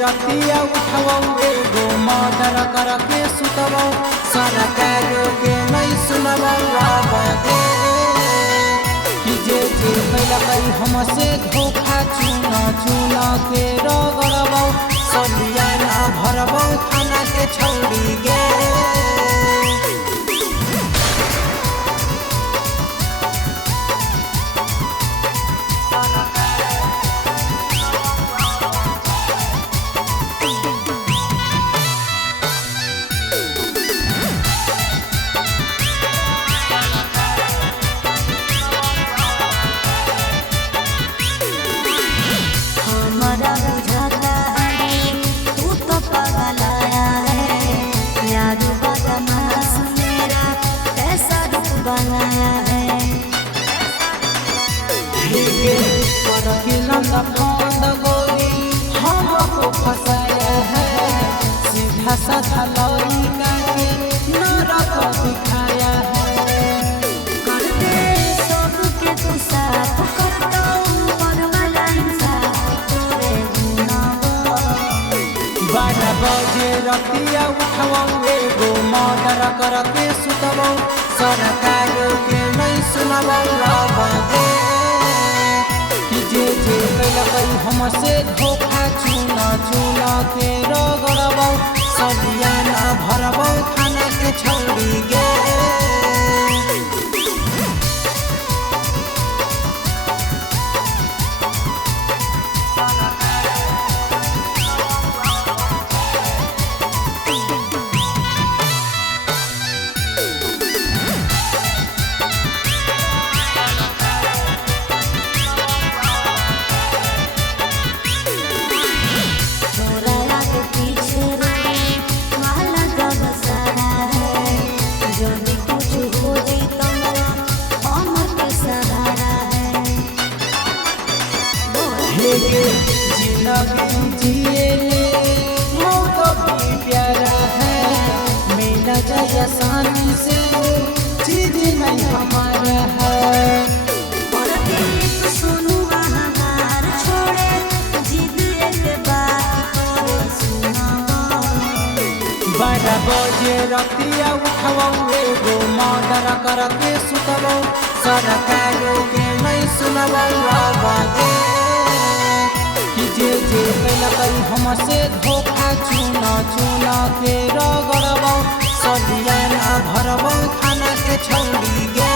रतिया उठवौ एगो मर्डर करके सुतवौ सरकार के नहीं सुनवौ आवाज़े कि जे कैलकै हमसे धोखा चुना चुना के रगड़बौ सलिया ना भरबौ थाना के छौड़ी गे। हमारा बुझाता है तू तो पागल आया है, यार बदमाश मेरा कैसा रूप बनाया है। बंद गोरी हमको फंसाया है, सीधा साधा लड़का के नरक दिखाया है। करते सबके तू साथ करता ऊपर वाला इंसाफ तोरे गुनाह। 12 बजे रतिया उठवौ एगो मर्डर करके सुतवौ सरकार के नहीं सुनवौ आवाज़े कि जे कैलकै हमसे धोखा चुना चुना के रगड़बौ सलिया ना भरबौ थाना के छौड़ी गे। तोरा आगे पीछे रहने वाला गम सारा है, जब कुछ हो जाए तो हमर के सहारा है। जिंदगी जिए मौत भी प्यारा है, मिला जाए आसानी से चीज नहीं हमारा है। और दिल सुनु हमार छोड़े जिद एक बात तोरे सुनावा। 12 बजे रतिया उठवौ एगो मर्डर करके सुतवौ सरकार के नहीं सुनवौ आवाज़े कि जे कैलकै हमसे धोखा चुना चुना के रगड़बौ सलिया ना भरबौ थाना के छौड़ी गे।